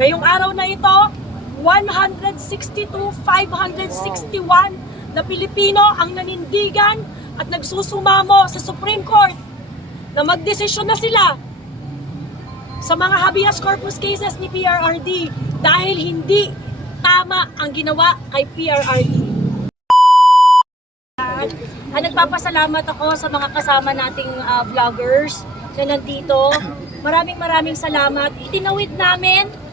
Ngayong araw na ito, 162,561 na Pilipino ang nanindigan at nagsusumamo sa Supreme Court na magdesisyon na sila sa mga habeas corpus cases ni PRRD dahil hindi tama ang ginawa kay PRRD. Nagpapasalamat ako sa mga kasama nating vloggers na nandito. Maraming salamat. Itinawid namin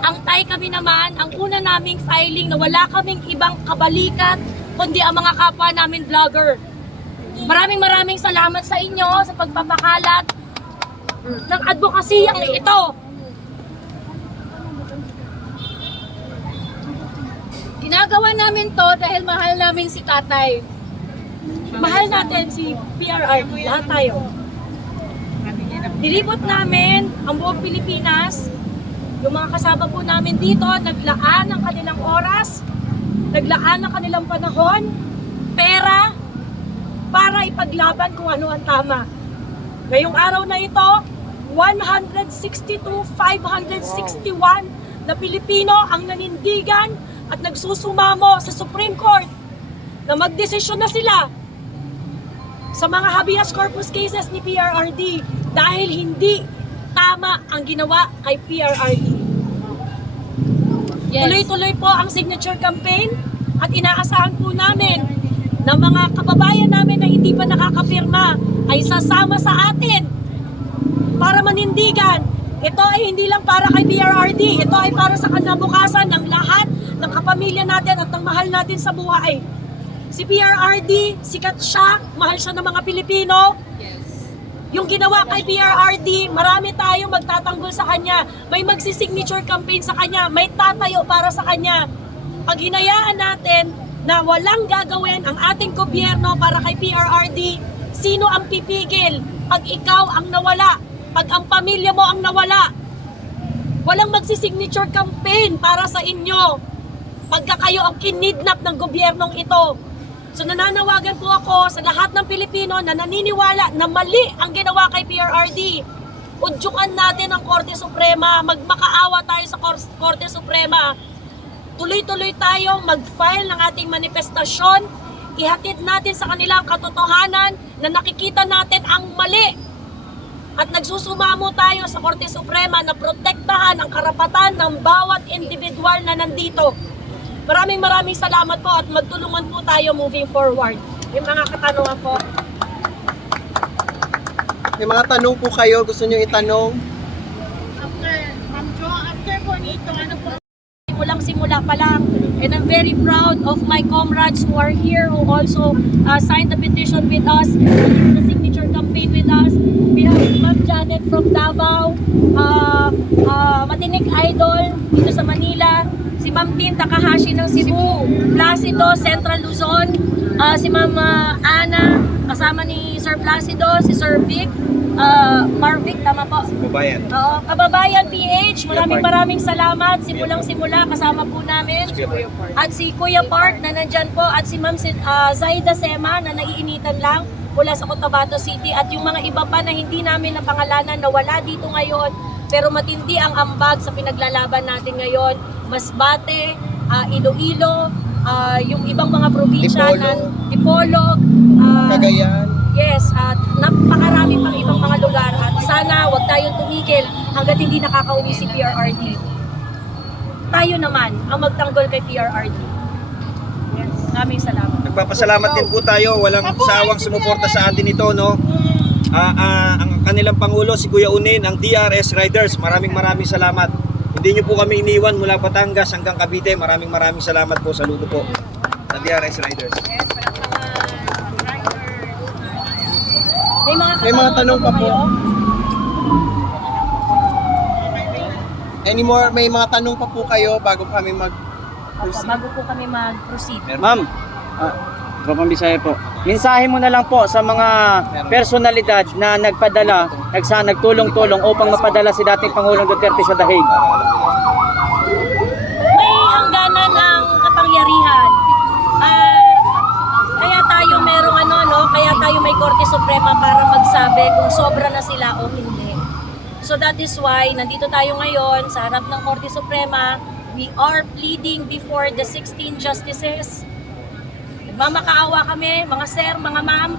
ang kami naman, ang una naming filing na wala kaming ibang kabalikat kundi ang mga kapwa namin vlogger. Maraming salamat sa inyo sa pagpapakalat ng advokasiyang ito. Ginagawa namin to dahil mahal namin si tatay. Mahal natin si PRRD, lahat tayo. Nilibot namin ang buong Pilipinas. Yung mga kasama po namin dito, naglaan ng kanilang oras, naglaan ng kanilang panahon, pera, para ipaglaban kung ano ang tama. Ngayong araw na ito, 162,561 na Pilipino ang nanindigan at nagsusumamo sa Supreme Court na magdesisyon na sila sa mga habeas corpus cases ni PRRD dahil hindi tama ang ginawa kay PRRD. Yes. Tuloy-tuloy po ang signature campaign at inaasahan po namin na mga kababayan namin na hindi pa nakakapirma ay sasama sa atin para manindigan. Ito ay hindi lang para kay PRRD, ito ay para sa kinabukasan ng lahat ng kapamilya natin at ng mahal natin sa buhay. Si PRRD, sikat siya, mahal siya ng mga Pilipino. Yung ginawa kay PRRD, marami tayong magtatanggol sa kanya. May magsisignature campaign sa kanya, may tatayo para sa kanya. Pag hinayaan natin na walang gagawin ang ating gobyerno para kay PRRD, sino ang pipigil? Pag ikaw ang nawala, pag ang pamilya mo ang nawala, walang magsisignature campaign para sa inyo. Pagka kayo ang kinidnap ng gobyernong ito. So nananawagan po ako sa lahat ng Pilipino na naniniwala na mali ang ginawa kay PRRD. Udyukan natin ang Korte Suprema, magmakaawa tayo sa Korte Suprema. Tuloy-tuloy tayong mag-file ng ating manifestasyon. Ihatid natin sa kanila ang katotohanan na nakikita natin ang mali. At nagsusumamo tayo sa Korte Suprema na protektahan ang karapatan ng bawat individual na nandito. Maraming salamat po at magtulungan po tayo moving forward. May mga katanungan po. May mga tanong po kayo, gusto nyo itanong? After po nito, ano po? Simula pa lang. And I'm very proud of my comrades who are here, who also signed the petition with us, the signature campaign with us. We have Ma'am Janet from Davao, Matinik Idol dito sa Manila, si Ma'am Tin Takahashi ng Cebu, Placido, Central Luzon, si Ma'am Ana, kasama ni Sir Placido, si Sir Vic, Marvic, tama po? Kababayan. Oo, Kababayan PH, maraming salamat. Simulang-simula, kasama po namin. At si Kuya Park na nandyan po, at si Ma'am Zaida Sema na naiinitan lang mula sa Cotabato City. At yung mga iba pa na hindi namin napangalanan na wala dito ngayon, pero matindi ang ambag sa pinaglalaban natin ngayon. Masbate, Iloilo, yung ibang mga probinsya ng Dipolog, Cagayan. yes, at napakarami pang ibang mga lugar. At sana wag tayong tumigil hanggat hindi nakakauwi si PRRD. Tayo naman ang magtanggol kay PRRD. Yes, maraming salamat. Nagpapasalamat din po tayo, walang sawang sumuporta sa atin ito, no? Ang kanilang Pangulo, si Kuya Unin, ang DRS Riders, maraming salamat. Hindi nyo po kami iniwan mula Batangas hanggang Cavite. Maraming salamat po, saludo po sa DRS Riders. Yes, May mga tanong pa po. May mga tanong pa po kayo bago kami mag-proceed. Bago po kami mag-proceed. Ma'am, Tropang Bisaya po. Mensahe mo na lang po sa mga personalidad na nagtulong-tulong upang mapadala si dating Pangulong Duterte sa dahig. May hangganan ang kapangyarihan. Kaya tayo kaya tayo may Korte Suprema para magsabi kung sobra na sila o hindi. So that is why nandito tayo ngayon sa harap ng Korte Suprema. We are pleading before the 16 justices. Nagmamakaawa kami, mga sir, mga ma'am.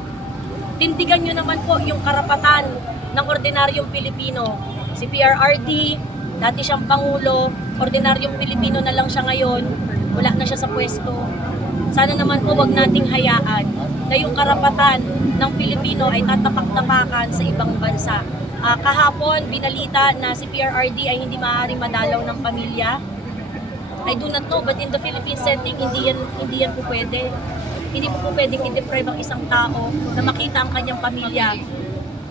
Tindigan nyo naman po yung karapatan ng ordinaryong Pilipino. Si PRRD, dati siyang Pangulo, ordinaryong Pilipino na lang siya ngayon, wala na siya sa pwesto. Sana naman po wag nating hayaan na yung karapatan ng Pilipino ay tatapak-tapakan sa ibang bansa. Kahapon, binalita na si PRRD ay hindi maaaring madalaw ng pamilya. I do not know, but in the Philippine setting, hindi yan po pwede. Hindi po pwedeng i-deprive ang isang tao na makita ang kanyang pamilya.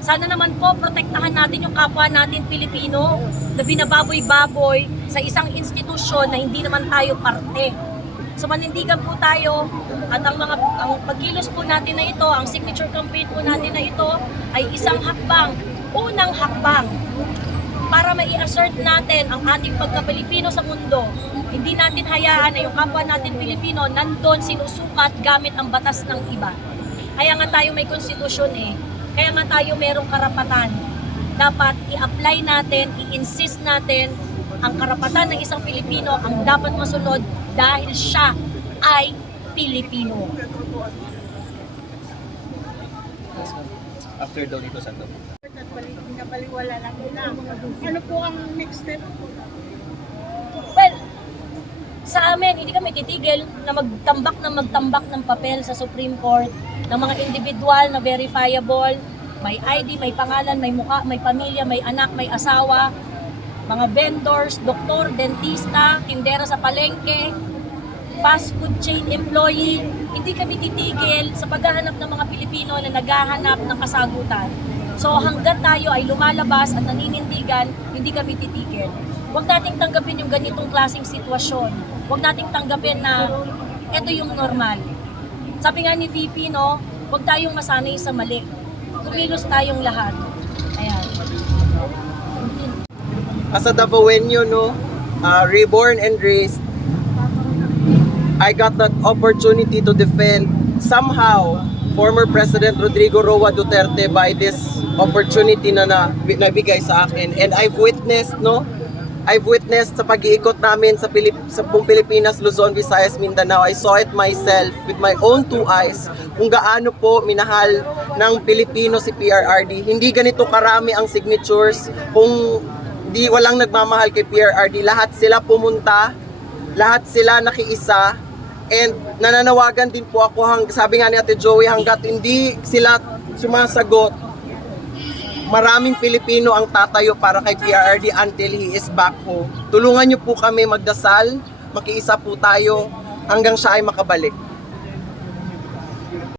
Sana naman po, protektahan natin yung kapwa natin Pilipino na binababoy-baboy sa isang institusyon na hindi naman tayo parte. So manindigan po tayo at ang pagkilos po natin na ito, ang signature campaign po natin na ito ay isang hakbang, unang hakbang para mai-assert natin ang ating pagka-Pilipino sa mundo. Hindi natin hayaan na yung kapwa natin Pilipino nandun sinusukat gamit ang batas ng iba. Kaya nga tayo may konstitusyon Kaya nga tayo merong karapatan. Dapat i-apply natin, i-insist natin ang karapatan ng isang Pilipino ang dapat masunod dahil siya ay Pilipino. After daw dito, saan daw? Nabaliwala lang nila. Ano po ang next step? Well, sa amin, hindi kami titigil na magtambak ng papel sa Supreme Court ng mga individual na verifiable, may ID, may pangalan, may mukha, may pamilya, may anak, may asawa, mga vendors, doktor, dentista, tindera sa palengke, fast food chain employee. Hindi kami titigil sa paghahanap ng mga Pilipino na naghahanap ng kasagutan. So hanggat tayo ay lumalabas at naninindigan, hindi kami titigil. Huwag nating tanggapin yung ganitong klaseng sitwasyon. Huwag nating tanggapin na ito yung normal. Sabi nga ni VP, huwag tayong masanay sa mali. Kumilos tayong lahat. Ayan. As a Davaoenyo, reborn and raised, I got that opportunity to defend somehow former President Rodrigo Roa Duterte by this opportunity na nabigay sa akin. And I've witnessed sa pag-iikot namin sa buong Pilipinas, Luzon, Visayas, Mindanao. I saw it myself with my own two eyes kung gaano po minahal ng Pilipino si PRRD. Hindi ganito karami ang signatures kung walang nagmamahal kay PRRD. Lahat sila pumunta, lahat sila nakiisa, and nananawagan din po ako, sabi nga ni Ate Joey, hanggat hindi sila sumasagot, maraming Pilipino ang tatayo para kay PRRD until he is back home. Tulungan niyo po kami magdasal, makiisa po tayo hanggang siya ay makabalik.